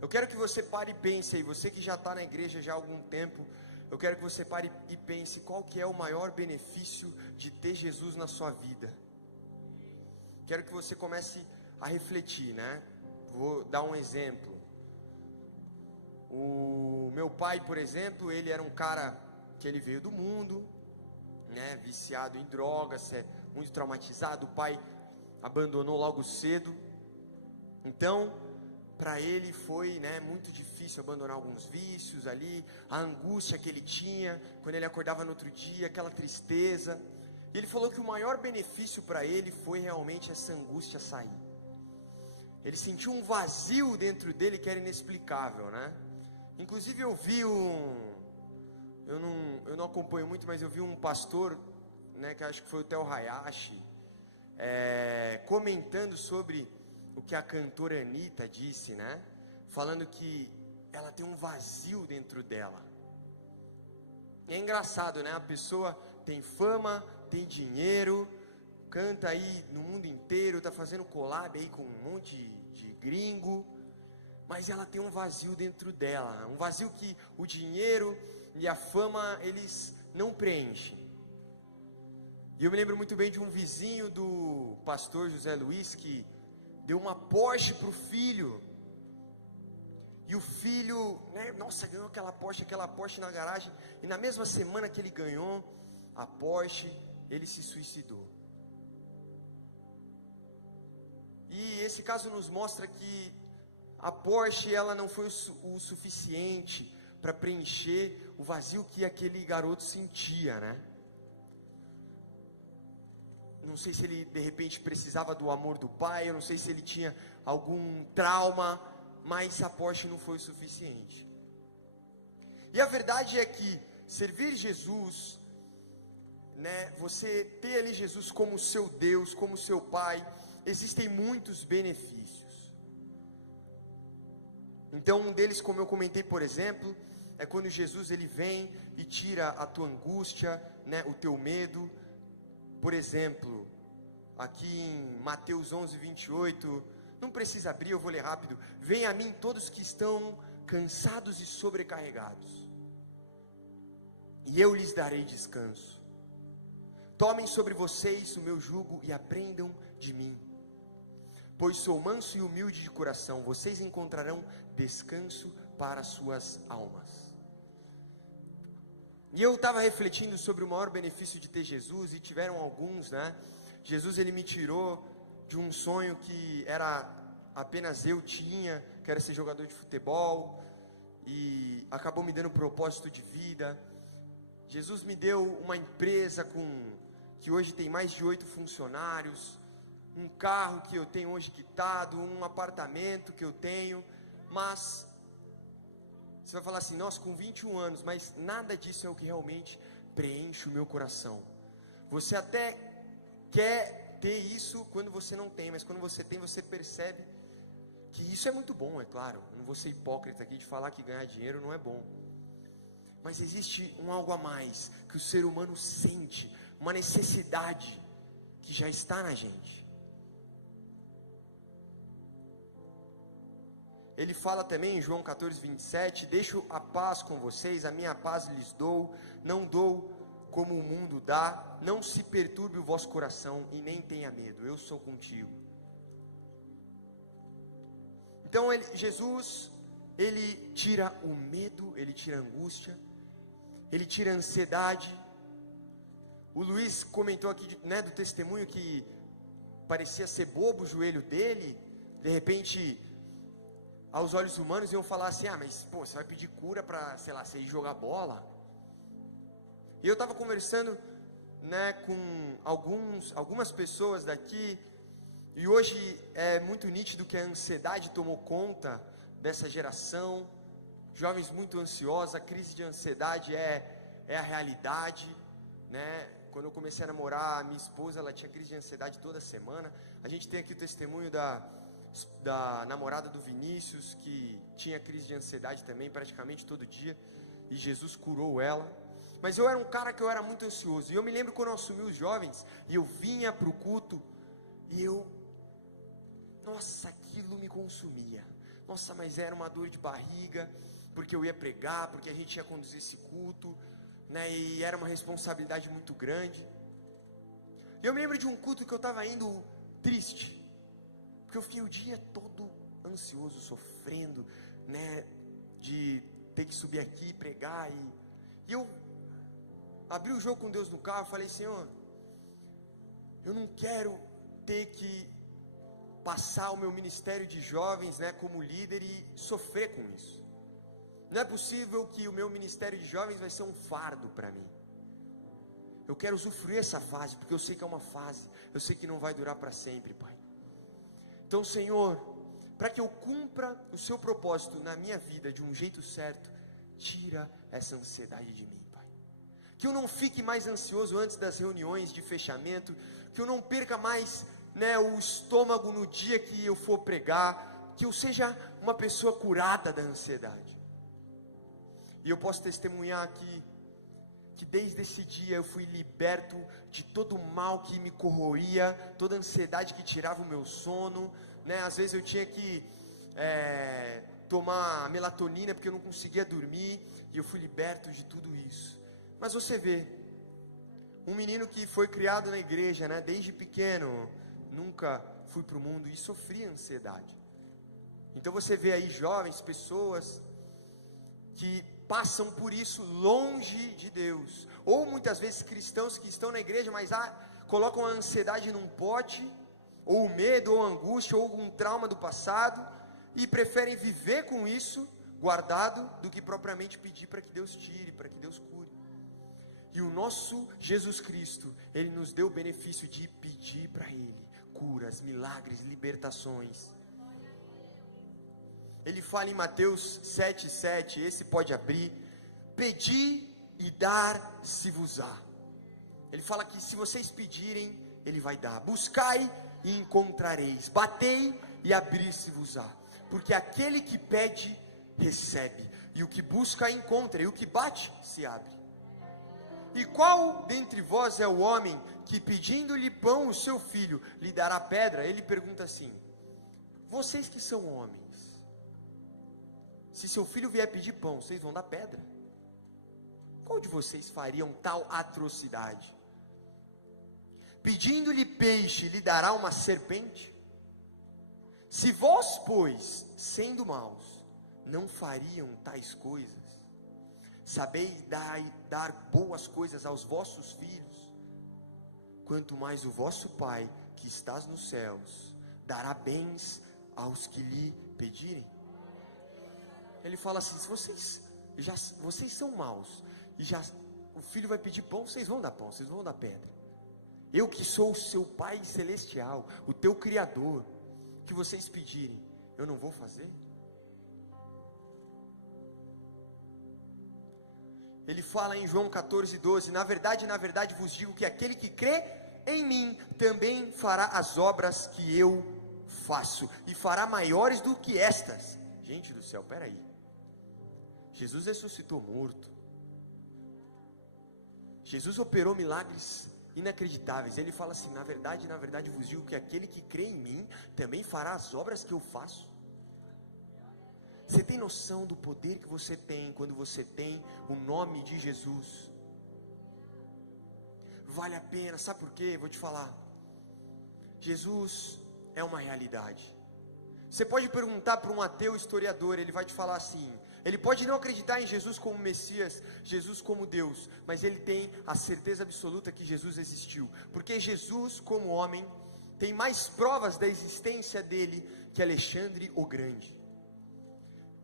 Eu quero que você pare e pense aí, você que já está na igreja já há algum tempo, eu quero que você pare e pense qual que é o maior benefício de ter Jesus na sua vida. Quero que você comece a refletir, né? Vou dar um exemplo. O meu pai, por exemplo, ele era um cara que ele veio do mundo, né? Viciado em drogas, muito traumatizado. O pai abandonou logo cedo. Então, para ele foi, né, muito difícil abandonar alguns vícios ali, a angústia que ele tinha, quando ele acordava no outro dia, aquela tristeza. E ele falou que o maior benefício para ele foi realmente essa angústia sair. Ele sentiu um vazio dentro dele que era inexplicável, né? Inclusive eu vi eu não acompanho muito, mas eu vi um pastor, né, que acho que foi o Theo Hayashi, comentando sobre o que a cantora Anitta disse, né? Falando que ela tem um vazio dentro dela. E é engraçado, né? A pessoa tem fama, tem dinheiro, canta aí no mundo inteiro, tá fazendo collab aí com um monte de gringo, mas ela tem um vazio dentro dela, um vazio que o dinheiro e a fama, eles não preenchem. E eu me lembro muito bem de um vizinho do pastor José Luiz, que deu uma Porsche para o filho, e o filho, né, nossa, ganhou aquela Porsche na garagem, e na mesma semana que ele ganhou a Porsche, ele se suicidou. E esse caso nos mostra que a Porsche, ela não foi o suficiente para preencher o vazio que aquele garoto sentia, né? Não sei se ele de repente precisava do amor do pai, eu não sei se ele tinha algum trauma, mas a Porsche não foi o suficiente. E a verdade é que servir Jesus, né, você ter ali Jesus como seu Deus, como seu Pai, existem muitos benefícios. Então um deles, como eu comentei, por exemplo, é quando Jesus ele vem e tira a tua angústia, né, o teu medo. Por exemplo, aqui em Mateus 11, 28, não precisa abrir, eu vou ler rápido. Venham a mim todos que estão cansados e sobrecarregados, e eu lhes darei descanso. Tomem sobre vocês o meu jugo e aprendam de mim, pois sou manso e humilde de coração, vocês encontrarão descanso para suas almas. E eu estava refletindo sobre o maior benefício de ter Jesus, e tiveram alguns, né? Jesus ele me tirou de um sonho que era apenas eu tinha, que era ser jogador de futebol, e acabou me dando um propósito de vida. Jesus me deu uma empresa que hoje tem mais de 8 funcionários, um carro que eu tenho hoje quitado, um apartamento que eu tenho, mas você vai falar assim, nossa, com 21 anos, mas nada disso é o que realmente preenche o meu coração. Você até quer ter isso quando você não tem, mas quando você tem, você percebe que isso é muito bom, é claro. Eu não vou ser hipócrita aqui de falar que ganhar dinheiro não é bom. Mas existe um algo a mais que o ser humano sente, uma necessidade que já está na gente. Ele fala também em João 14, 27, deixo a paz com vocês, a minha paz lhes dou, não dou como o mundo dá, não se perturbe o vosso coração e nem tenha medo, eu sou contigo. Então Jesus, ele tira o medo, ele tira a angústia, ele tira a ansiedade. O Luiz comentou aqui, né, do testemunho que parecia ser bobo o joelho dele, de repente, aos olhos humanos iam falar assim, mas pô, você vai pedir cura para, sei lá, você ir jogar bola? E eu estava conversando, né, com algumas pessoas daqui, e hoje é muito nítido que a ansiedade tomou conta dessa geração, jovens muito ansiosos, a crise de ansiedade é a realidade, né? Quando eu comecei a namorar, a minha esposa, ela tinha crise de ansiedade toda semana. A gente tem aqui o testemunho da namorada do Vinícius, que tinha crise de ansiedade também, praticamente todo dia, e Jesus curou ela. Mas eu era um cara que eu era muito ansioso, e eu me lembro quando eu assumi os jovens, e eu vinha para o culto, e nossa, aquilo me consumia, Nossa, mas era uma dor de barriga, porque eu ia pregar, porque a gente ia conduzir esse culto, né? E era uma responsabilidade muito grande. E eu me lembro de um culto que eu estava indo triste, porque eu fiquei o dia todo ansioso, sofrendo, né? De ter que subir aqui e pregar. E eu abri o jogo com Deus no carro, falei: Senhor, eu não quero ter que passar o meu ministério de jovens, né, como líder e sofrer com isso. Não é possível que o meu ministério de jovens vai ser um fardo para mim. Eu quero usufruir essa fase, porque eu sei que é uma fase, eu sei que não vai durar para sempre, Pai. Então, Senhor, para que eu cumpra o seu propósito na minha vida de um jeito certo, tira essa ansiedade de mim, Pai. Que eu não fique mais ansioso antes das reuniões de fechamento, que eu não perca mais, né, o estômago no dia que eu for pregar, que eu seja uma pessoa curada da ansiedade. E eu posso testemunhar aqui, que desde esse dia eu fui liberto de todo o mal que me corroía, toda a ansiedade que tirava o meu sono, né? Às vezes eu tinha que tomar melatonina porque eu não conseguia dormir, e eu fui liberto de tudo isso. Mas você vê, um menino que foi criado na igreja, né? Desde pequeno, nunca fui para o mundo e sofria ansiedade. Então você vê aí jovens, pessoas que passam por isso longe de Deus, ou muitas vezes cristãos que estão na igreja, mas colocam a ansiedade num pote, ou o medo, ou a angústia, ou algum trauma do passado, e preferem viver com isso guardado, do que propriamente pedir para que Deus tire, para que Deus cure. E o nosso Jesus Cristo, Ele nos deu o benefício de pedir para Ele curas, milagres, libertações. Ele fala em Mateus 7,7, esse pode abrir: pedi e dar-se-vos-á. Ele fala que se vocês pedirem, Ele vai dar. Buscai e encontrareis, batei e abrir-se-vos-á. Porque aquele que pede, recebe, e o que busca, encontra, e o que bate, se abre. E qual dentre vós é o homem que, pedindo-lhe pão o seu filho, lhe dará pedra? Ele pergunta assim: vocês que são homens, se seu filho vier pedir pão, vocês vão dar pedra? Qual de vocês fariam tal atrocidade? Pedindo-lhe peixe, lhe dará uma serpente? Se vós, pois, sendo maus, não fariam tais coisas, sabeis dar boas coisas aos vossos filhos, quanto mais o vosso Pai, que estás nos céus, dará bens aos que lhe pedirem. Ele fala assim: se vocês são maus, e já o filho vai pedir pão, vocês vão dar pão, vocês vão dar pedra. Eu que sou o seu Pai celestial, o teu Criador, que vocês pedirem, eu não vou fazer? Ele fala em João 14,12: na verdade vos digo que aquele que crê em mim, também fará as obras que eu faço, e fará maiores do que estas. Gente do céu, peraí, Jesus ressuscitou morto, Jesus operou milagres inacreditáveis. Ele fala assim: na verdade vos digo que aquele que crê em mim, também fará as obras que eu faço. Você tem noção do poder que você tem quando você tem o nome de Jesus? Vale a pena, sabe por quê? Vou te falar. Jesus é uma realidade. Você pode perguntar para um ateu historiador, ele vai te falar assim: ele pode não acreditar em Jesus como Messias, Jesus como Deus, mas ele tem a certeza absoluta que Jesus existiu, porque Jesus, como homem, tem mais provas da existência dele que Alexandre o Grande.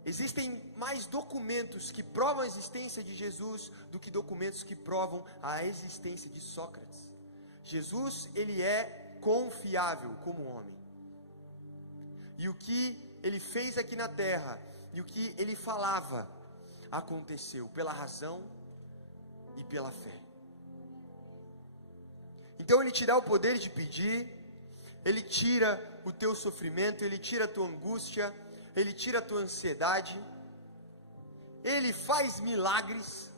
Existem mais documentos que provam a existência de Jesus do que documentos que provam a existência de Sócrates. Jesus, ele é confiável como homem. E o que ele fez aqui na terra, e o que ele falava, aconteceu pela razão e pela fé. Então ele te dá o poder de pedir, ele tira o teu sofrimento, ele tira a tua angústia, ele tira a tua ansiedade, ele faz milagres.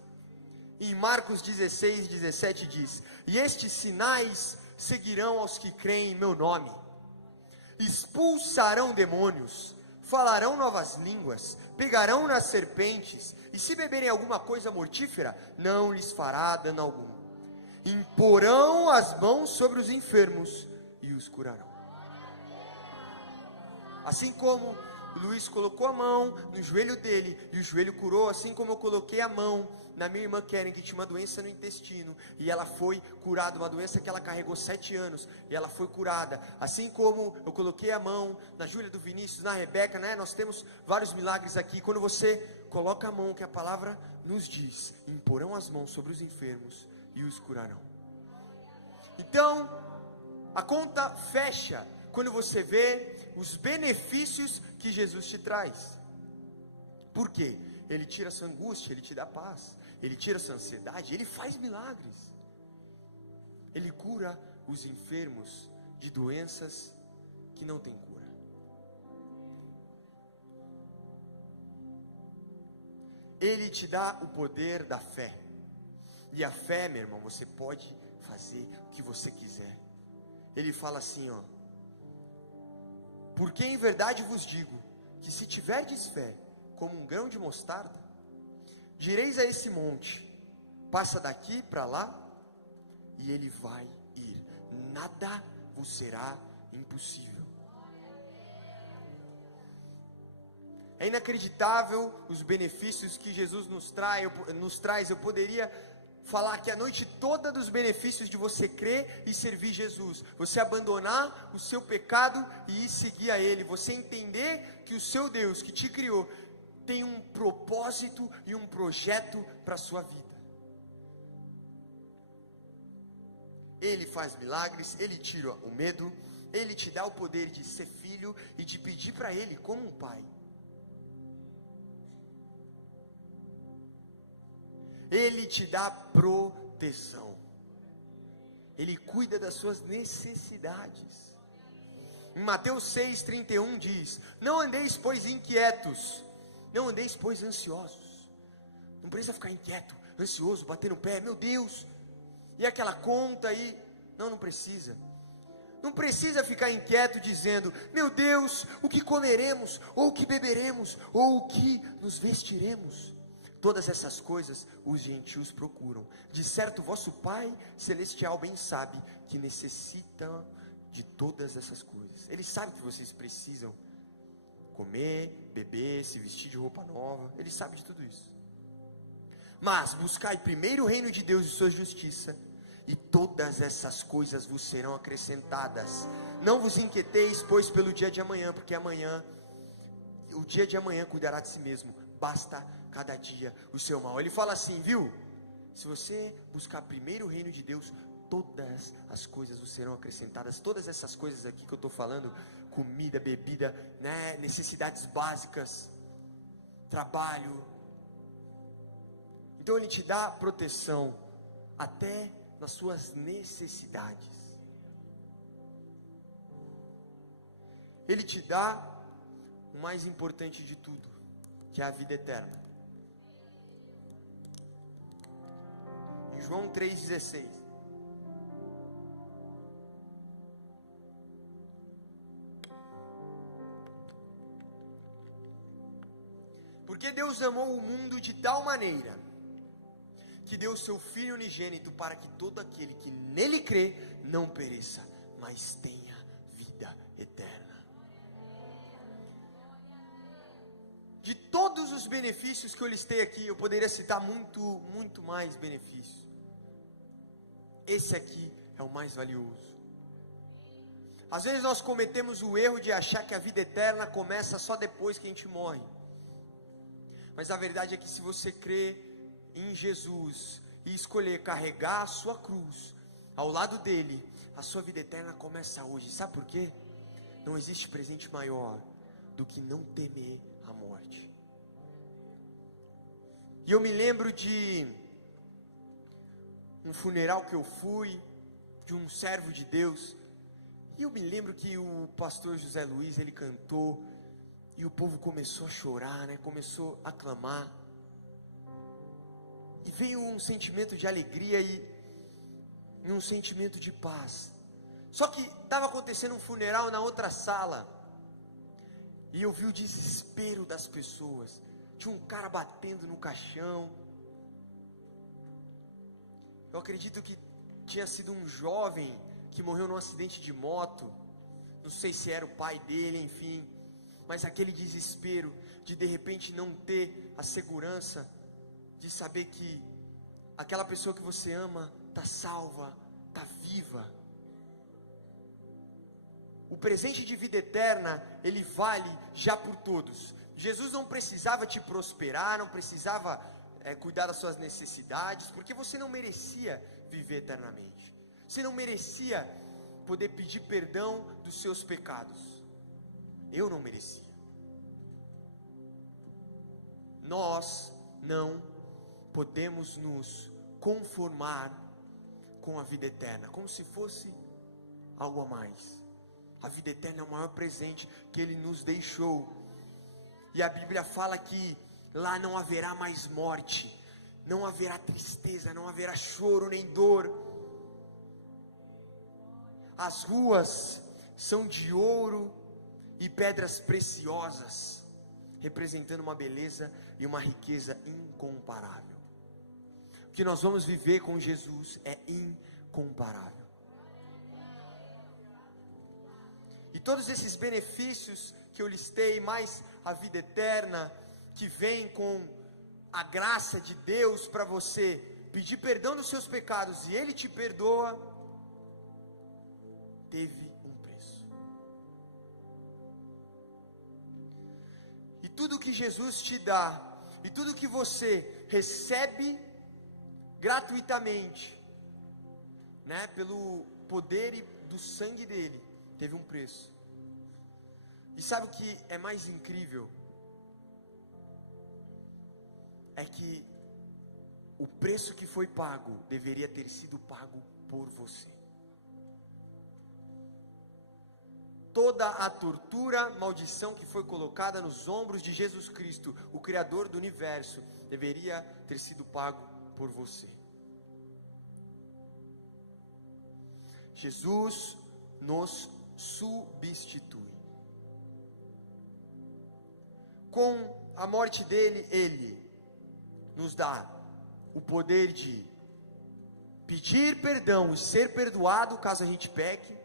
Em Marcos 16:17 diz: e estes sinais seguirão aos que creem em meu nome: expulsarão demônios, falarão novas línguas, pegarão nas serpentes, e se beberem alguma coisa mortífera, não lhes fará dano algum. Imporão as mãos sobre os enfermos e os curarão. Assim como o Luiz colocou a mão no joelho dele e o joelho curou, assim como eu coloquei a mão na minha irmã Karen, que tinha uma doença no intestino, e ela foi curada, uma doença que ela carregou 7 anos, e ela foi curada. Assim como eu coloquei a mão na Júlia do Vinícius, na Rebeca, né? Nós temos vários milagres aqui. Quando você coloca a mão, que a palavra nos diz, imporão as mãos sobre os enfermos e os curarão. Então, a conta fecha quando você vê os benefícios que Jesus te traz. Por quê? Ele tira a sua angústia, Ele te dá paz, Ele tira a sua ansiedade, Ele faz milagres. Ele cura os enfermos de doenças que não têm cura. Ele te dá o poder da fé. E a fé, meu irmão, você pode fazer o que você quiser. Ele fala assim, ó: porque em verdade vos digo, que se tiverdes fé, como um grão de mostarda, direis a esse monte, passa daqui para lá, e ele vai ir. Nada vos será impossível. É inacreditável os benefícios que Jesus nos traz. Eu poderia falar aqui a noite toda dos benefícios de você crer e servir Jesus. Você abandonar o seu pecado e ir seguir a Ele. Você entender que o seu Deus que te criou tem um propósito e um projeto para a sua vida. Ele faz milagres, Ele tira o medo, Ele te dá o poder de ser filho e de pedir para Ele como um pai. Ele te dá proteção. Ele cuida das suas necessidades. Em Mateus 6,31 diz: não andeis, pois, inquietos. Não andeis, pois, ansiosos. Não precisa ficar inquieto, ansioso, bater no pé. Meu Deus, e aquela conta aí? Não precisa. Não precisa ficar inquieto dizendo: meu Deus, o que comeremos? Ou o que beberemos? Ou o que nos vestiremos? Todas essas coisas os gentios procuram. De certo, vosso Pai Celestial bem sabe que necessitam de todas essas coisas. Ele sabe que vocês precisam comer, beber, se vestir de roupa nova. Ele sabe de tudo isso. Mas buscai primeiro o reino de Deus e sua justiça, e todas essas coisas vos serão acrescentadas. Não vos inquieteis, pois, pelo dia de amanhã, porque o dia de amanhã cuidará de si mesmo. Basta cada dia o seu mal. Ele fala assim, viu? Se você buscar primeiro o reino de Deus, todas as coisas vos serão acrescentadas. Todas essas coisas aqui que eu estou falando, comida, bebida, né, necessidades básicas, trabalho. Então Ele te dá proteção até nas suas necessidades. Ele te dá o mais importante de tudo, que é a vida eterna. Em João 3,16. Porque Deus amou o mundo de tal maneira que deu seu Filho unigênito para que todo aquele que nele crê não pereça, mas tenha vida eterna. De todos os benefícios que eu listei aqui, eu poderia citar muito mais benefícios. Esse aqui é o mais valioso. Às vezes nós cometemos o erro de achar que a vida eterna começa só depois que a gente morre. Mas a verdade é que se você crê em Jesus e escolher carregar a sua cruz ao lado dele, a sua vida eterna começa hoje. Sabe por quê? Não existe presente maior do que não temer a morte. E eu me lembro de um funeral que eu fui, de um servo de Deus, e eu me lembro que o pastor José Luiz, ele cantou, e o povo começou a chorar, né? Começou a clamar, e veio um sentimento de alegria e um sentimento de paz. Só que estava acontecendo um funeral na outra sala, E eu vi o desespero das pessoas. Tinha um cara batendo no caixão. Eu acredito que tinha sido um jovem que morreu num acidente de moto. Não sei se era o pai dele, enfim. Mas aquele desespero de repente não ter a segurança de saber que aquela pessoa que você ama está salva, está viva. O presente de vida eterna, ele vale já por todos. Jesus não precisava te prosperar, não precisava cuidar das suas necessidades, porque você não merecia viver eternamente. Você não merecia poder pedir perdão dos seus pecados. Eu não merecia. Nós não podemos nos conformar com a vida eterna, como se fosse algo a mais. A vida eterna é o maior presente que Ele nos deixou. E a Bíblia fala que lá não haverá mais morte, não haverá tristeza, não haverá choro nem dor. As ruas são de ouro e pedras preciosas, representando uma beleza e uma riqueza incomparável. O que nós vamos viver com Jesus é incomparável. E todos esses benefícios que eu listei, mais a vida eterna, que vem com a graça de Deus para você pedir perdão dos seus pecados e Ele te perdoa, teve um preço. E tudo que Jesus te dá, e tudo que você recebe gratuitamente, pelo poder do sangue dele, teve um preço. E sabe o que é mais incrível? É que o preço que foi pago deveria ter sido pago por você. Toda a tortura, maldição que foi colocada nos ombros de Jesus Cristo, o Criador do universo, deveria ter sido pago por você. Jesus nos substitui. Com a morte dele, Ele nos dá o poder de pedir perdão e ser perdoado caso a gente peque,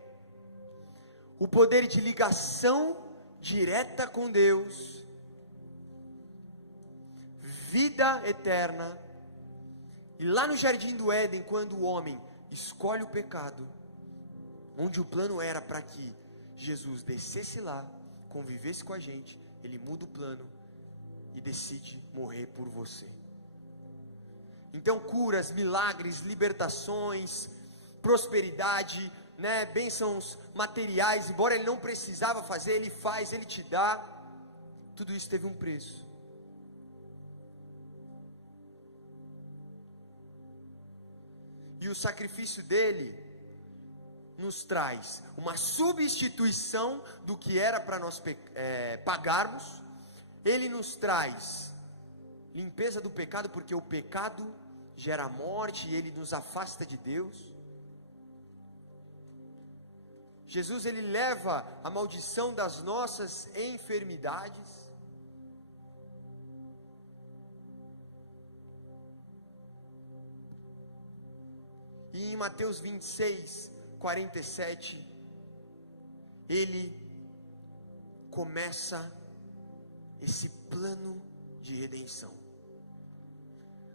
o poder de ligação direta com Deus, vida eterna. E lá no jardim do Éden, quando o homem escolhe o pecado, onde o plano era para que Jesus descesse lá, convivesse com a gente, Ele muda o plano e decide morrer por você. Então curas, milagres, libertações, prosperidade, bênçãos materiais, embora Ele não precisava fazer, Ele faz, Ele te dá. Tudo isso teve um preço. E o sacrifício dele nos traz uma substituição do que era para nós pagarmos. Ele nos traz limpeza do pecado, porque o pecado gera morte e ele nos afasta de Deus. Jesus, ele leva a maldição das nossas enfermidades. E em Mateus 26, 47, ele começa esse plano de redenção.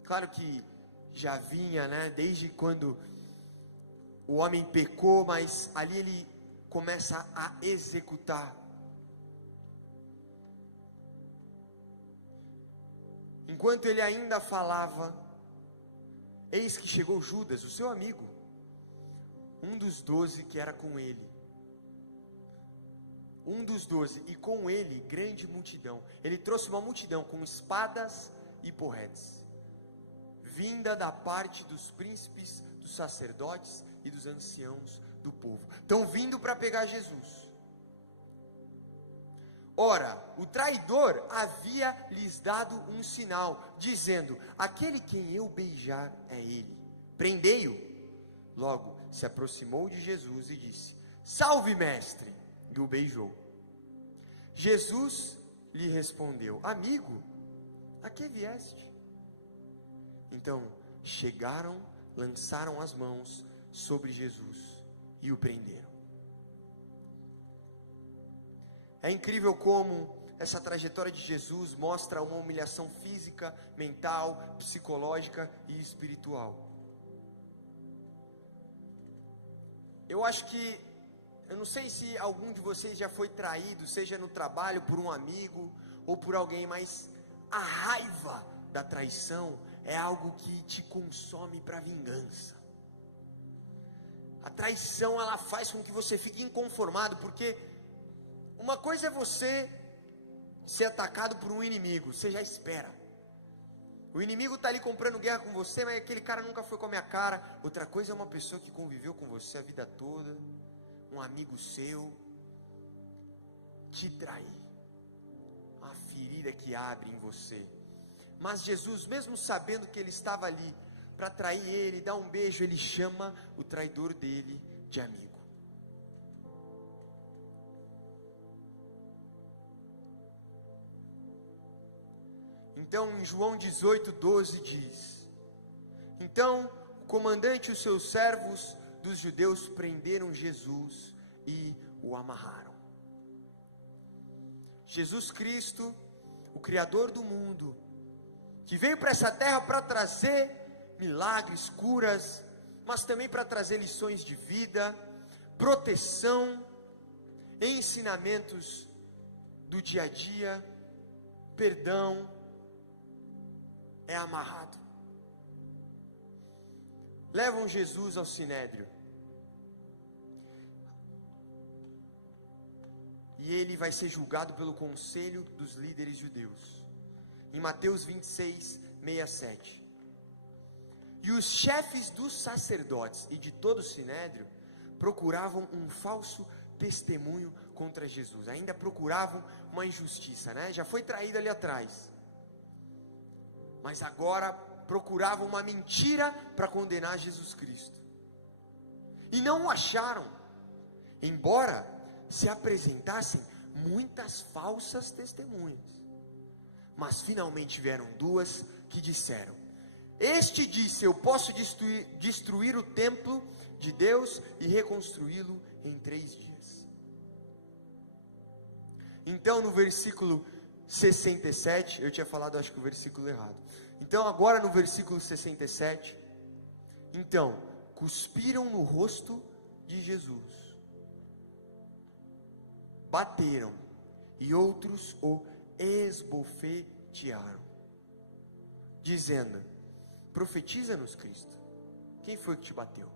Claro que já vinha, desde quando o homem pecou, mas ali ele começa a executar. Enquanto ele ainda falava, eis que chegou Judas, o seu amigo, um dos 12 que era com ele. Um dos 12, e com ele grande multidão. Ele trouxe uma multidão com espadas e porretes, vinda da parte dos príncipes, dos sacerdotes e dos anciãos do povo. Estão vindo para pegar Jesus. Ora, o traidor havia lhes dado um sinal, dizendo: aquele quem eu beijar é ele, prendei-o. Logo se aproximou de Jesus e disse: salve, mestre, e o beijou. Jesus lhe respondeu: amigo, a que vieste? Então chegaram, lançaram as mãos sobre Jesus e o prenderam. É incrível como essa trajetória de Jesus mostra uma humilhação física, mental, psicológica e espiritual. Eu não sei se algum de vocês já foi traído, seja no trabalho, por um amigo ou por alguém, mas a raiva da traição é algo que te consome para vingança. A traição, ela faz com que você fique inconformado, porque uma coisa é você ser atacado por um inimigo, você já espera. O inimigo está ali comprando guerra com você, mas aquele cara nunca foi com a minha cara. Outra coisa é uma pessoa que conviveu com você a vida toda, um amigo seu, te trair. A ferida que abre em você. Mas Jesus, mesmo sabendo que ele estava ali para trair ele, dar um beijo, ele chama o traidor dele de amigo. Então, em João 18:12 diz: então o comandante e os seus servos dos judeus prenderam Jesus e o amarraram. Jesus Cristo, o Criador do mundo, que veio para essa terra para trazer milagres, curas, mas também para trazer lições de vida, proteção, ensinamentos do dia a dia, perdão, é amarrado. Levam Jesus ao sinédrio. E ele vai ser julgado pelo conselho dos líderes judeus. Em Mateus 26:67. E os chefes dos sacerdotes e de todo o sinédrio procuravam um falso testemunho contra Jesus. Ainda procuravam uma injustiça, né? Já foi traído ali atrás. Mas agora procuravam uma mentira para condenar Jesus Cristo. E não o acharam. Embora se apresentassem muitas falsas testemunhas. Mas finalmente vieram duas que disseram: este disse, eu posso destruir o templo de Deus e reconstruí-lo em 3 dias. Então no versículo 67, eu tinha falado acho que o versículo errado. Então agora no versículo 67, então cuspiram no rosto de Jesus, bateram e outros o esbofetearam, dizendo: profetiza-nos, Cristo, quem foi que te bateu?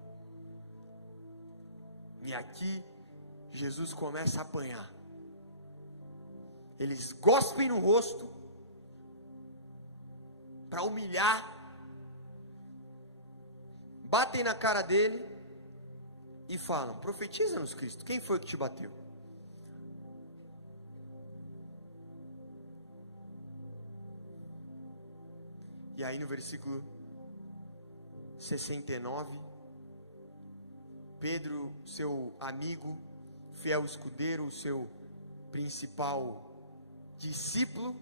E aqui Jesus começa a apanhar. Eles gospem no rosto para humilhar, batem na cara dele e falam: profetiza-nos, Cristo, quem foi que te bateu? E aí no versículo 69, Pedro, seu amigo, fiel escudeiro, seu principal discípulo,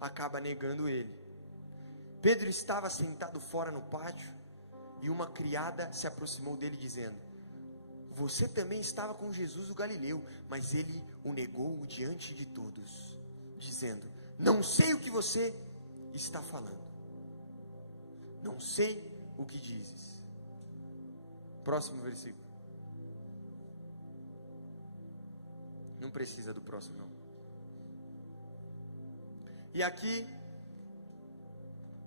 acaba negando ele. Pedro estava sentado fora no pátio e uma criada se aproximou dele dizendo: você também estava com Jesus o Galileu. Mas ele o negou diante de todos, dizendo: não sei o que você está falando. Não sei o que dizes. Próximo versículo. Não precisa do próximo não. E aqui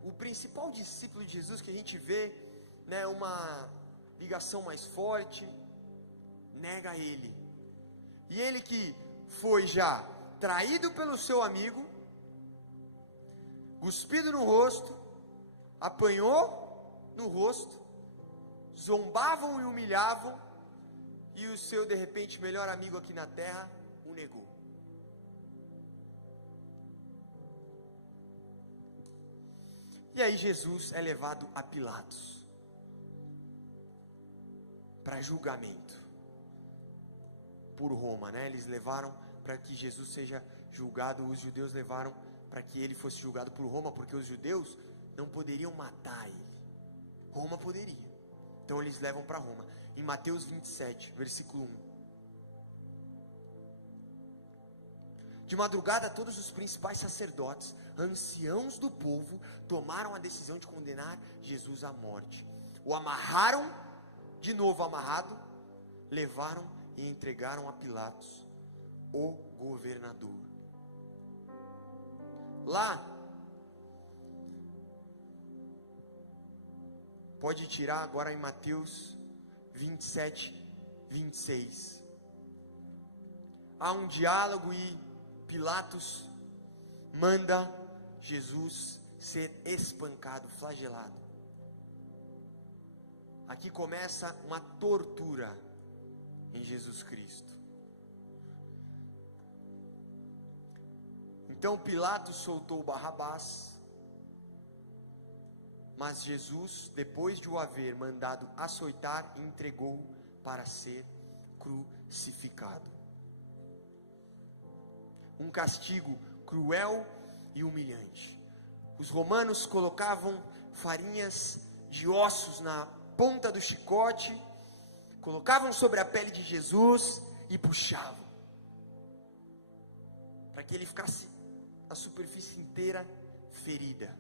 o principal discípulo de Jesus que a gente vê, né, uma ligação mais forte, nega ele. E ele que foi já traído pelo seu amigo, cuspido no rosto, apanhou no rosto, zombavam e humilhavam, e o seu de repente melhor amigo aqui na terra o negou. E aí Jesus é levado a Pilatos para julgamento por Roma, né? Eles levaram para que Jesus seja julgado, os judeus levaram para que ele fosse julgado por Roma, porque os judeus não poderiam matar ele. Roma poderia. Então eles levam para Roma. Em Mateus 27, versículo 1. De madrugada, todos os principais sacerdotes, anciãos do povo, tomaram a decisão de condenar Jesus à morte. O amarraram, de novo amarrado, levaram e entregaram a Pilatos, o governador. Lá, pode tirar agora em Mateus 27, 26. Há um diálogo e Pilatos manda Jesus ser espancado, flagelado. Aqui começa uma tortura em Jesus Cristo. Então Pilatos soltou Barrabás, mas Jesus, depois de o haver mandado açoitar, entregou para ser crucificado. Um castigo cruel e humilhante. Os romanos colocavam farinhas de ossos na ponta do chicote, colocavam sobre a pele de Jesus e puxavam, para que ele ficasse a superfície inteira ferida.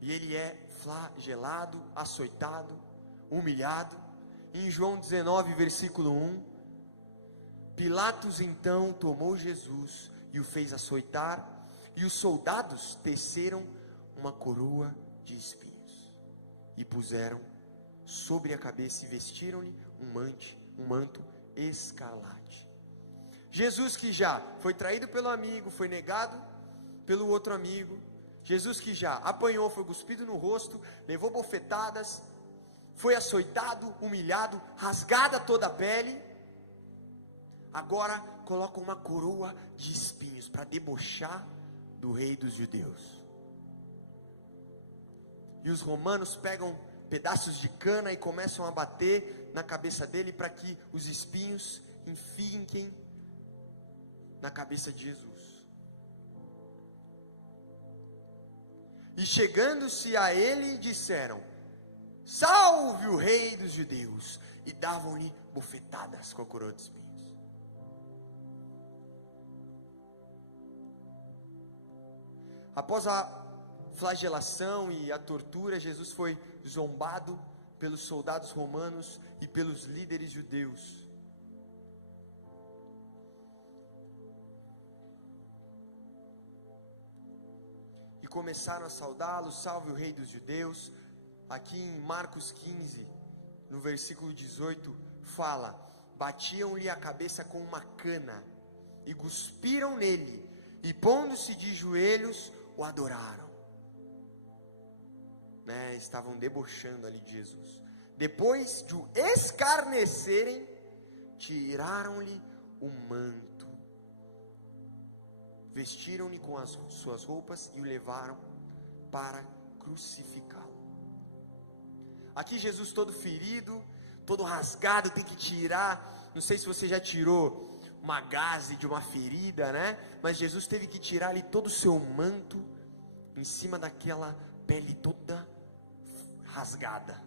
E ele é flagelado, açoitado, humilhado. Em João 19, versículo 1, Pilatos então tomou Jesus e o fez açoitar, e os soldados teceram uma coroa de espinhos e puseram sobre a cabeça e vestiram-lhe um manto escarlate. Jesus, que já foi traído pelo amigo, foi negado pelo outro amigo, Jesus que já apanhou, foi cuspido no rosto, levou bofetadas, foi açoitado, humilhado, rasgada toda a pele, agora coloca uma coroa de espinhos para debochar do rei dos judeus. E os romanos pegam pedaços de cana e começam a bater na cabeça dele para que os espinhos enfiquem na cabeça de Jesus. E chegando-se a ele, disseram: salve o rei dos judeus! E davam-lhe bofetadas com a coroa de espinhos. Após a flagelação e a tortura, Jesus foi zombado pelos soldados romanos e pelos líderes judeus. E começaram a saudá-lo: salve o rei dos judeus. Aqui em Marcos 15, no versículo 18, fala: batiam-lhe a cabeça com uma cana e cuspiram nele, e pondo-se de joelhos, o adoraram. Estavam debochando ali de Jesus. Depois de o escarnecerem, tiraram-lhe o manto, vestiram-lhe com as suas roupas e o levaram para crucificá-lo. Aqui Jesus todo ferido, todo rasgado, tem que tirar. Não sei se você já tirou uma gaze de uma ferida, mas Jesus teve que tirar ali todo o seu manto em cima daquela pele toda rasgada.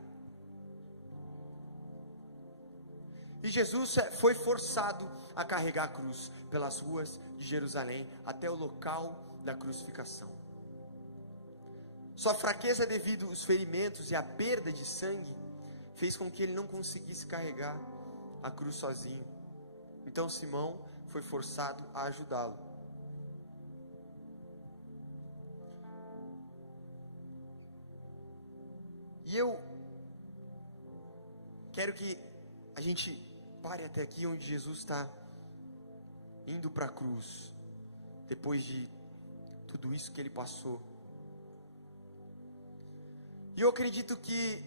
E Jesus foi forçado a carregar a cruz pelas ruas de Jerusalém até o local da crucificação. Sua fraqueza devido aos ferimentos e à perda de sangue fez com que ele não conseguisse carregar a cruz sozinho. Então Simão foi forçado a ajudá-lo. E eu quero que a gente pare até aqui onde Jesus está indo para a cruz, depois de tudo isso que ele passou. E eu acredito que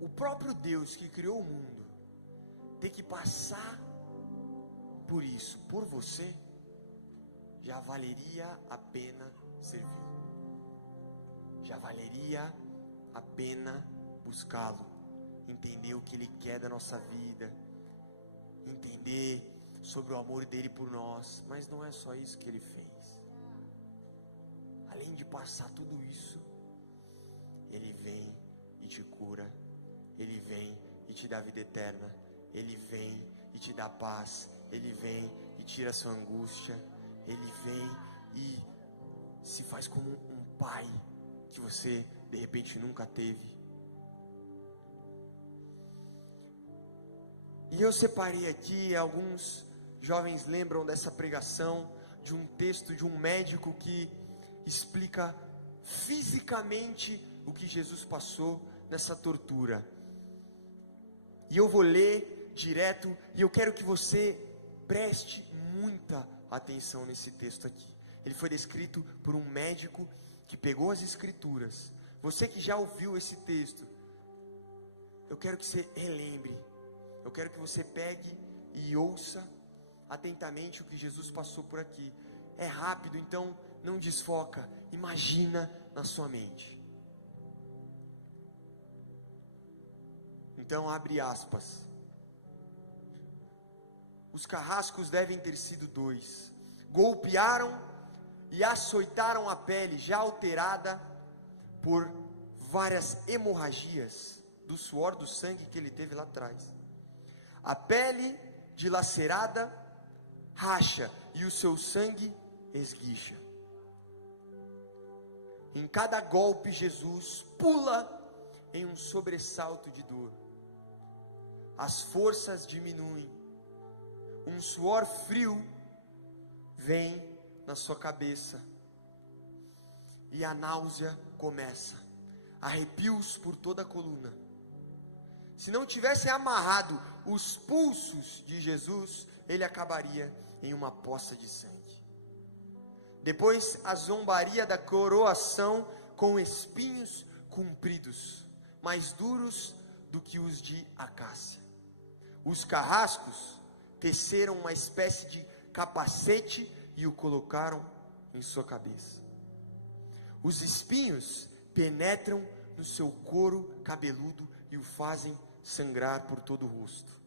o próprio Deus que criou o mundo ter que passar por isso, por você, já valeria a pena servir. Já valeria a pena buscá-lo. entender o que Ele quer da nossa vida, entender sobre o amor dEle por nós. Mas não é só isso que Ele fez. Além de passar tudo isso, Ele vem e te cura, Ele vem e te dá vida eterna, Ele vem e te dá paz, Ele vem e tira a sua angústia, Ele vem e se faz como um pai que você de repente nunca teve. E eu separei aqui, alguns jovens lembram dessa pregação, de um texto de um médico que explica fisicamente o que Jesus passou nessa tortura. E eu vou ler direto, e eu quero que você preste muita atenção nesse texto aqui. Ele foi descrito por um médico que pegou as escrituras. Você que já ouviu esse texto, eu quero que você relembre. Eu quero que você pegue e ouça atentamente o que Jesus passou por aqui. É rápido, então não desfoca. Imagina na sua mente. Então abre aspas. Os carrascos devem ter sido 2. Golpearam e açoitaram a pele já alterada por várias hemorragias do suor do sangue que ele teve lá atrás. A pele dilacerada racha e o seu sangue esguicha. Em cada golpe Jesus pula em um sobressalto de dor. As forças diminuem. Um suor frio vem na sua cabeça. E a náusea começa. Arrepios por toda a coluna. Se não tivessem amarrado os pulsos de Jesus, ele acabaria em uma poça de sangue. Depois a zombaria da coroação com espinhos compridos, mais duros do que os de acácia. Os carrascos teceram uma espécie de capacete e o colocaram em sua cabeça. Os espinhos penetram no seu couro cabeludo e o fazem sangrar por todo o rosto.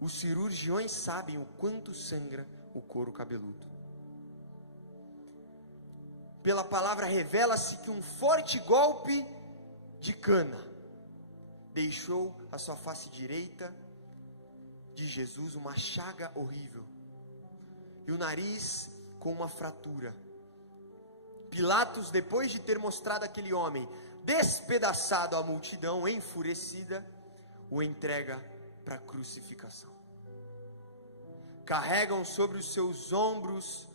Os cirurgiões sabem o quanto sangra o couro cabeludo. Pela palavra revela-se que um forte golpe de cana deixou a sua face direita de Jesus uma chaga horrível e o nariz com uma fratura. Pilatos, depois de ter mostrado aquele homem despedaçado à multidão enfurecida, o entrega para a crucificação. Carregam sobre os ombros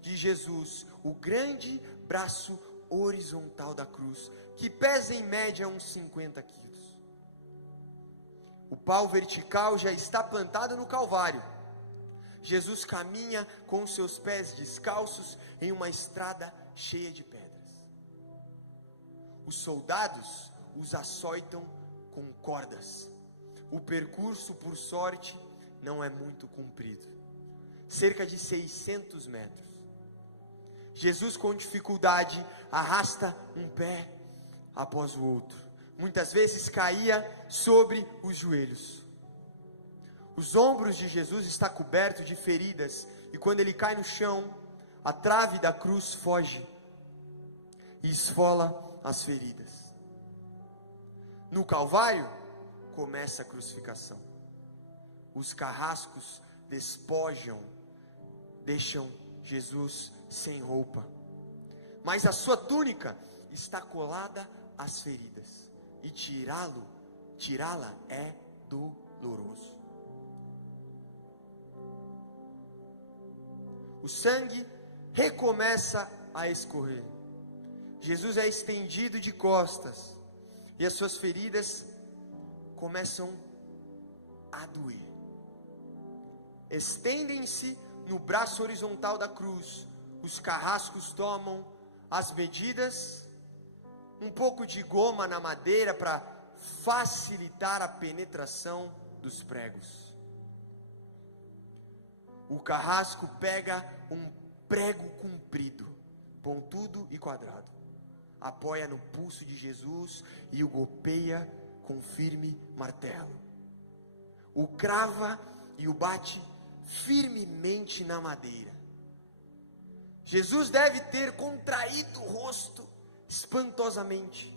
de Jesus o grande braço horizontal da cruz, que pesa em média uns 50 quilos. O pau vertical já está plantado no Calvário. Jesus caminha com seus pés descalços em uma estrada cheia de pedras. Os soldados os açoitam com cordas. O percurso, por sorte, não é muito comprido. Cerca de 600 metros. Jesus, com dificuldade, arrasta um pé após o outro. Muitas vezes caía sobre os joelhos. Os ombros de Jesus estão cobertos de feridas, e quando ele cai no chão, a trave da cruz foge e esfola as feridas. No Calvário, começa a crucificação. Os carrascos despojam, deixam Jesus sem roupa, mas a sua túnica está colada às feridas, e tirá-la é doloroso. O sangue recomeça a escorrer. Jesus é estendido de costas e as suas feridas começam a doer. Estendem-se no braço horizontal da cruz. Os carrascos tomam as medidas, um pouco de goma na madeira para facilitar a penetração dos pregos. O carrasco pega um prego comprido, pontudo e quadrado. apoia no pulso de Jesus e o golpeia com firme martelo. O crava e o bate firmemente na madeira. Jesus deve ter contraído o rosto espantosamente.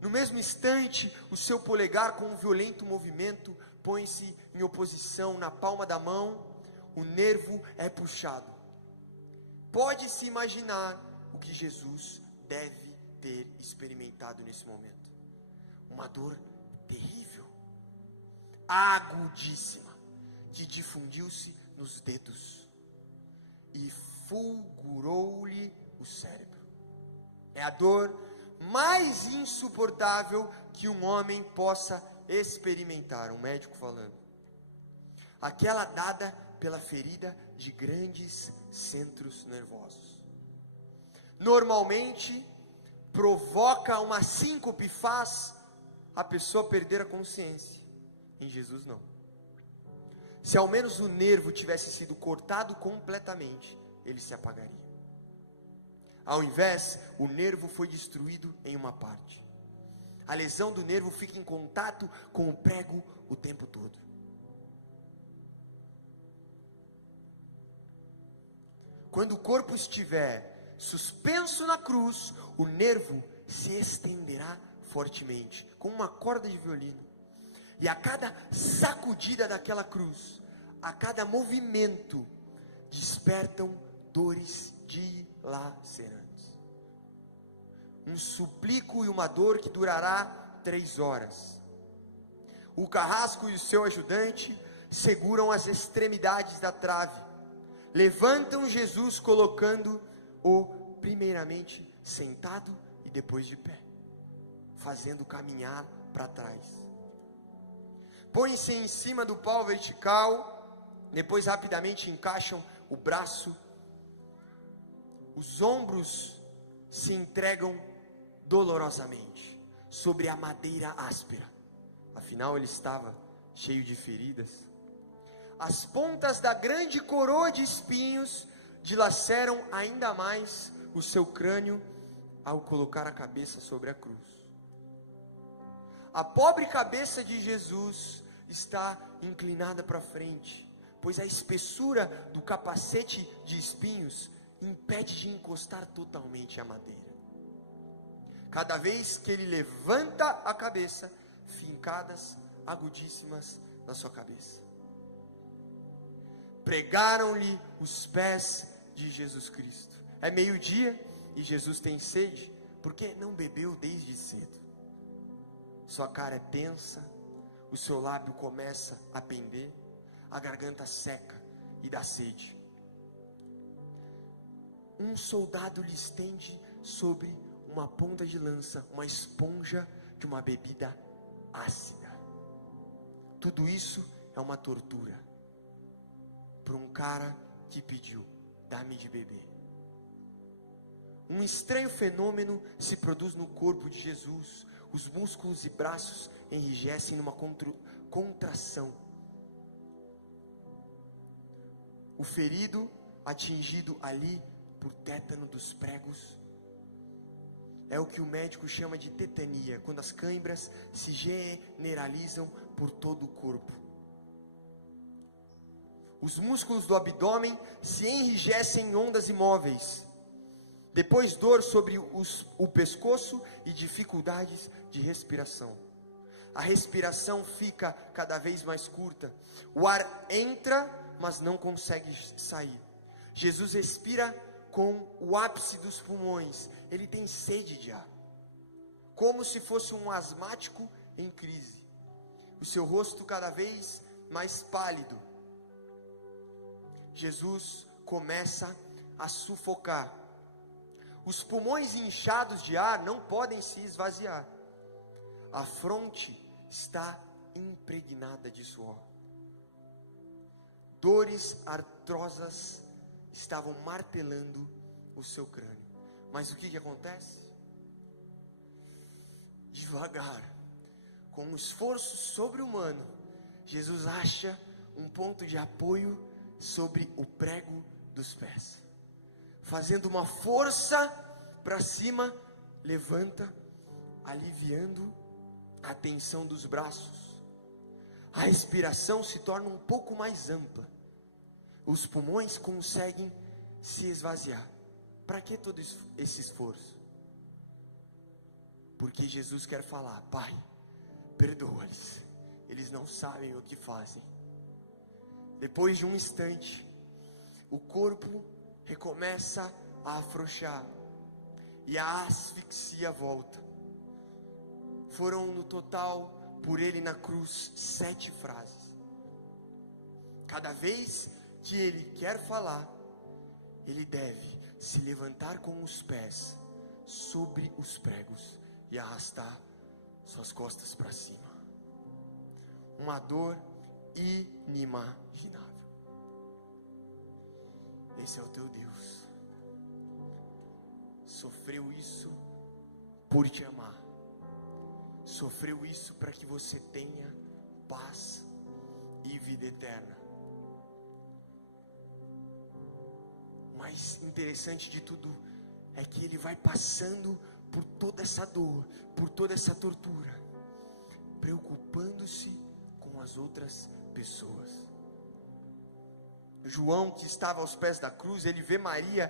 No mesmo instante, o seu polegar, com um violento movimento, põe-se em oposição na palma da mão. O nervo é puxado. Pode-se imaginar o que Jesus deve ter experimentado nesse momento. Uma dor terrível, agudíssima, que difundiu-se nos dedos e fulgurou-lhe o cérebro. É a dor mais insuportável que um homem possa experimentar, um médico falando. Aquela dada pela ferida de grandes centros nervosos. Normalmente, provoca uma síncope, faz a pessoa perder a consciência. Em Jesus não. Se ao menos o nervo tivesse sido cortado completamente, ele se apagaria. Ao invés, o nervo foi destruído em uma parte. A lesão do nervo fica em contato com o prego o tempo todo. Quando o corpo estiver suspenso na cruz, o nervo se estenderá fortemente, como uma corda de violino. E a cada sacudida daquela cruz, a cada movimento, despertam dores dilacerantes. Um suplico e uma dor que durará 3 horas. O carrasco e o seu ajudante seguram as extremidades da trave. Levantam Jesus, colocando-o primeiramente sentado e depois de pé, fazendo caminhar para trás. Põem-se em cima do pau vertical, depois rapidamente encaixam o braço. Os ombros se entregam dolorosamente sobre a madeira áspera. Afinal, ele estava cheio de feridas. As pontas da grande coroa de espinhos dilaceram ainda mais o seu crânio ao colocar a cabeça sobre a cruz. A pobre cabeça de Jesus está inclinada para frente, pois a espessura do capacete de espinhos impede de encostar totalmente a madeira. Cada vez que ele levanta a cabeça, fincadas agudíssimas na sua cabeça. Pregaram-lhe os pés de Jesus Cristo. É meio-dia e Jesus tem sede, porque não bebeu desde cedo. Sua cara é tensa, o seu lábio começa a pender, a garganta seca e dá sede. Um soldado lhe estende sobre uma ponta de lança uma esponja de uma bebida ácida. Tudo isso é uma tortura para um cara que pediu: dá-me de beber. Um estranho fenômeno se produz no corpo de Jesus. Os músculos e braços enrijecem numa contração. O ferido, atingido ali por tétano dos pregos, é o que o médico chama de tetania, quando as câimbras se generalizam por todo o corpo. Os músculos do abdômen se enrijecem em ondas imóveis. Depois dor sobre o pescoço e dificuldades de respiração. A respiração fica cada vez mais curta. O ar entra, mas não consegue sair. Jesus respira com o ápice dos pulmões. Ele tem sede de ar, como se fosse um asmático em crise. O seu rosto cada vez mais pálido. Jesus começa a sufocar. Os pulmões inchados de ar não podem se esvaziar. A fronte está impregnada de suor. Dores artrosas estavam martelando o seu crânio. Mas o que acontece? Devagar, com um esforço sobre-humano, Jesus acha um ponto de apoio sobre o prego dos pés, fazendo uma força para cima levanta, aliviando a tensão dos braços. A respiração se torna um pouco mais ampla. Os pulmões conseguem se esvaziar. Para que todo esse esforço? Porque Jesus quer falar: Pai, perdoa-lhes, eles não sabem o que fazem. Depois de um instante, o corpo recomeça a afrouxar e a asfixia volta. Foram no total, por ele na cruz, 7 frases. Cada vez que ele quer falar, ele deve se levantar com os pés sobre os pregos e arrastar suas costas para cima. Uma dor inimaginável. Esse é o teu Deus. Sofreu isso por te amar. Sofreu isso para que você tenha paz e vida eterna. O mais interessante de tudo é que ele vai passando por toda essa dor, por toda essa tortura, preocupando-se com as outras pessoas. João, que estava aos pés da cruz, ele vê Maria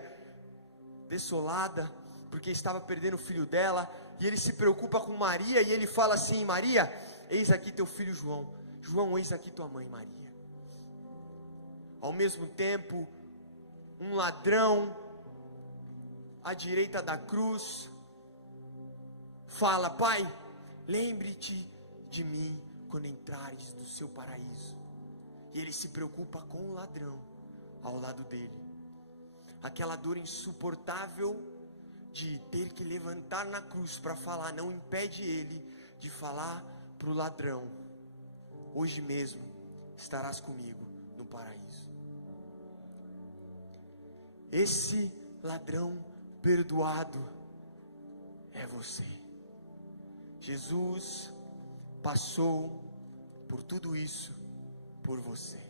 desolada, porque estava perdendo o filho dela, e ele se preocupa com Maria, e ele fala assim: Maria, eis aqui teu filho João. João, eis aqui tua mãe Maria. Ao mesmo tempo, um ladrão à direita da cruz fala: Pai, lembre-te de mim quando entrares do seu paraíso. E ele se preocupa com o ladrão ao lado dele. Aquela dor insuportável de ter que levantar na cruz para falar não impede ele de falar para o ladrão: hoje mesmo estarás comigo no paraíso. Esse ladrão perdoado é você. Jesus passou por tudo isso por você.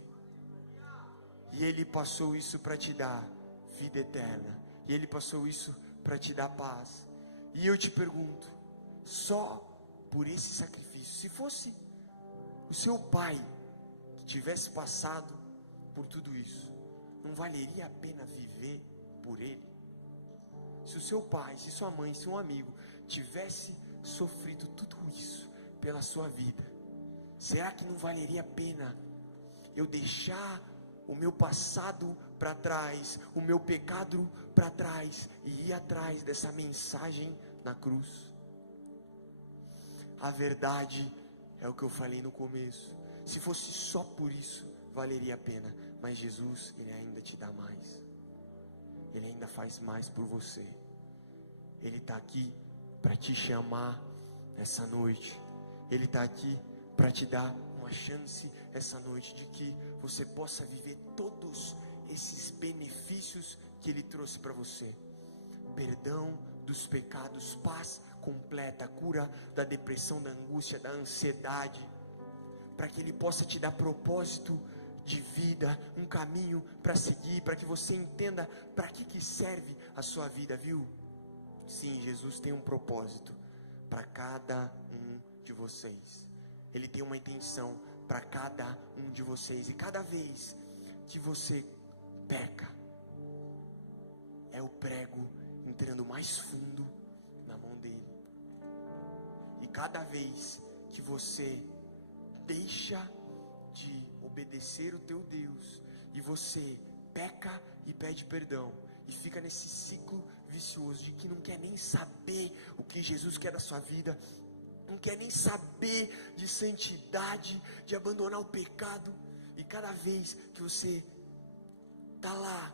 E ele passou isso para te dar vida eterna. E ele passou isso para te dar paz. E eu te pergunto, só por esse sacrifício, se fosse o seu pai que tivesse passado por tudo isso, não valeria a pena viver por ele? Se o seu pai, se sua mãe, se um amigo tivesse sofrido tudo isso pela sua vida, será que não valeria a pena eu deixar o meu passado para trás, o meu pecado para trás e ir atrás dessa mensagem na cruz? A verdade é o que eu falei no começo. Se fosse só por isso, valeria a pena. Mas Jesus, Ele ainda te dá mais. Ele ainda faz mais por você. Ele está aqui para te chamar essa noite. Ele está aqui para te dar uma chance essa noite de que você possa viver todos esses benefícios que Ele trouxe para você. Perdão dos pecados, paz completa, cura da depressão, da angústia, da ansiedade, para que Ele possa te dar propósito de vida, um caminho para seguir, para que você entenda para que serve a sua vida, viu? Sim, Jesus tem um propósito para cada um de vocês. Ele tem uma intenção para cada um de vocês. E cada vez que você peca, é o prego entrando mais fundo na mão dele. E cada vez que você deixa de obedecer o teu Deus, e você peca e pede perdão, e fica nesse ciclo vicioso de que não quer nem saber o que Jesus quer da sua vida, não quer nem saber de santidade, de abandonar o pecado, e cada vez que você está lá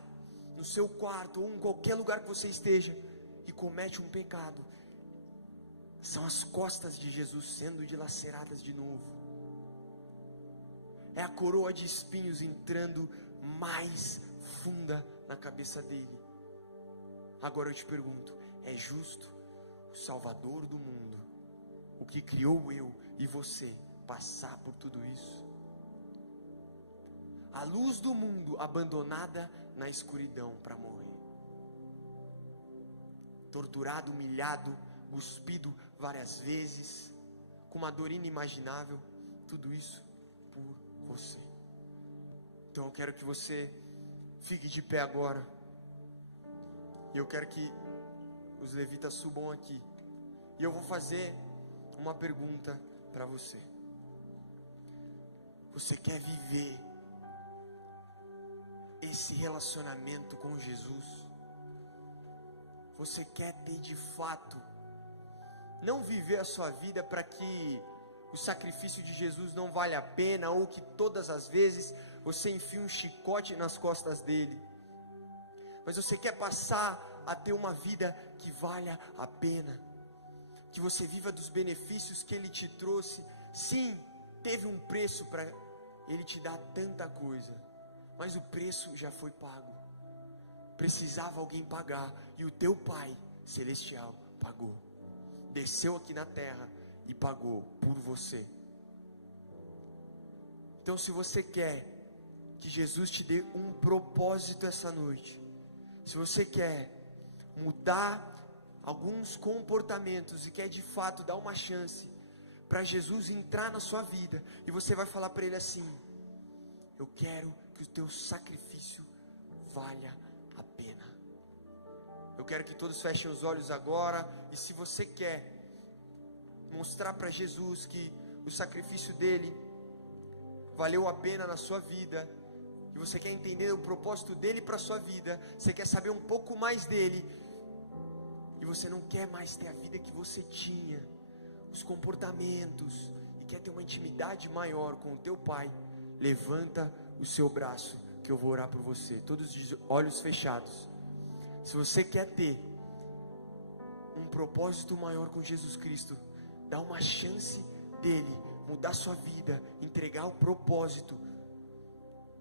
no seu quarto ou em qualquer lugar que você esteja e comete um pecado, são as costas de Jesus sendo dilaceradas de novo. É a coroa de espinhos entrando mais funda na cabeça dele. Agora eu te pergunto, é justo o Salvador do mundo, o que criou eu e você, passar por tudo isso? A luz do mundo abandonada na escuridão para morrer, torturado, humilhado cuspido várias vezes, com uma dor inimaginável, tudo isso por você. Então eu quero que você fique de pé agora, e eu quero que os levitas subam aqui, e eu vou fazer uma pergunta para você. Você quer viver esse relacionamento com Jesus? Você quer ter de fato, não viver a sua vida para que o sacrifício de Jesus não vale a pena, ou que todas as vezes você enfia um chicote nas costas dele, mas você quer passar a ter uma vida que valha a pena, que você viva dos benefícios que ele te trouxe. Sim, teve um preço para ele te dar tanta coisa, mas o preço já foi pago. Precisava alguém pagar, e o teu Pai Celestial pagou. Desceu aqui na terra e pagou por você. Então, se você quer que Jesus te dê um propósito essa noite, se você quer mudar alguns comportamentos e quer de fato dar uma chance para Jesus entrar na sua vida, e você vai falar para ele assim: eu quero que o teu sacrifício valha a pena. Eu quero que todos fechem os olhos agora, e se você quer mostrar para Jesus que o sacrifício dele valeu a pena na sua vida, e você quer entender o propósito dele para a sua vida, você quer saber um pouco mais dele, e você não quer mais ter a vida que você tinha, os comportamentos, e quer ter uma intimidade maior com o teu Pai, levanta o seu braço, que eu vou orar por você, todos os olhos fechados. Se você quer ter um propósito maior com Jesus Cristo, dá uma chance dele mudar sua vida, entregar o propósito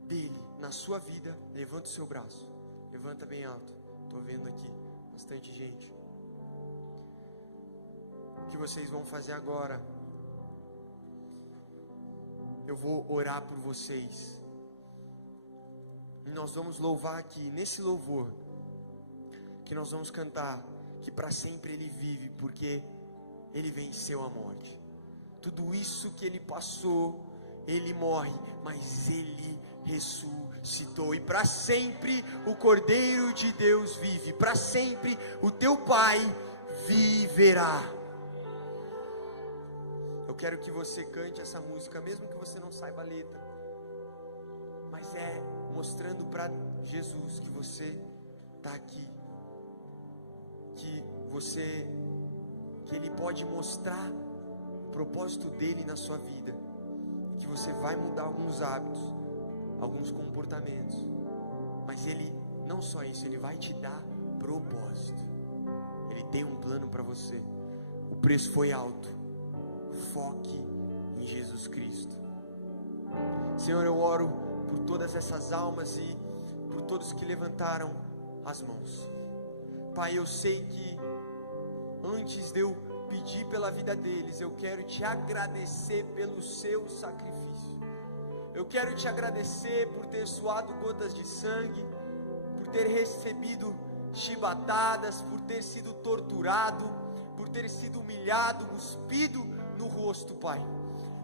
dele na sua vida, levanta o seu braço, levanta bem alto. Estou vendo aqui bastante gente. O que vocês vão fazer agora? Eu vou orar por vocês, e nós vamos louvar aqui, nesse louvor, que nós vamos cantar, que para sempre ele vive, porque ele venceu a morte. Tudo isso que ele passou, ele morre, mas ele ressuscitou, e para sempre o Cordeiro de Deus vive, para sempre o teu Pai viverá. Eu quero que você cante essa música, mesmo que você não saiba a letra, mas é mostrando para Jesus que você está aqui, que ele pode mostrar o propósito dele na sua vida, que você vai mudar alguns hábitos, alguns comportamentos, mas ele, não só isso, ele vai te dar propósito. Ele tem um plano para você. O preço foi alto. Foque em Jesus Cristo. Senhor, eu oro por todas essas almas e por todos que levantaram as mãos. Pai, eu sei que antes de eu pedir pela vida deles, eu quero te agradecer pelo seu sacrifício. Eu quero te agradecer por ter suado gotas de sangue, por ter recebido chibatadas, por ter sido torturado, por ter sido humilhado, cuspido no rosto, Pai.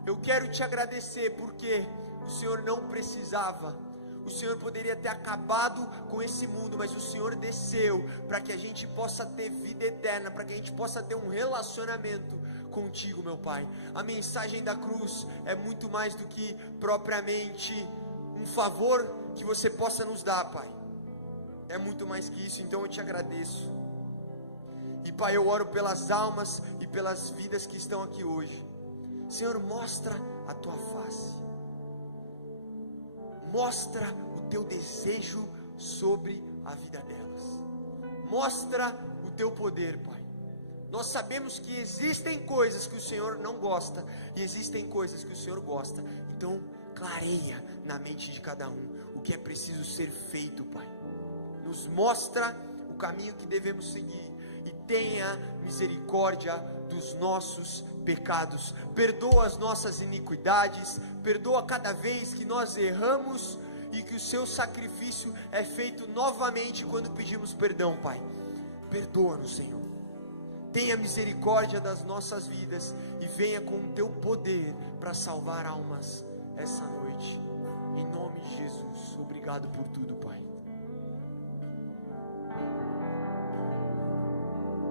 Eu quero te agradecer porque o Senhor não precisava. O Senhor poderia ter acabado com esse mundo, mas o Senhor desceu para que a gente possa ter vida eterna, para que a gente possa ter um relacionamento contigo, meu Pai. A mensagem da cruz é muito mais do que propriamente um favor que você possa nos dar, Pai. É muito mais que isso, então eu te agradeço. E Pai, eu oro pelas almas e pelas vidas que estão aqui hoje. Senhor, mostra a tua face. Mostra o teu desejo sobre a vida delas. Mostra o teu poder, Pai. Nós sabemos que existem coisas que o Senhor não gosta e existem coisas que o Senhor gosta. Então, clareia na mente de cada um o que é preciso ser feito, Pai. Nos mostra o caminho que devemos seguir e tenha misericórdia dos nossos pecados. Perdoa as nossas iniquidades, perdoa cada vez que nós erramos e que o seu sacrifício é feito novamente quando pedimos perdão, Pai. Perdoa-nos, Senhor. tenha misericórdia das nossas vidas e venha com o teu poder para salvar almas essa noite. Em nome de Jesus, obrigado por tudo, Pai.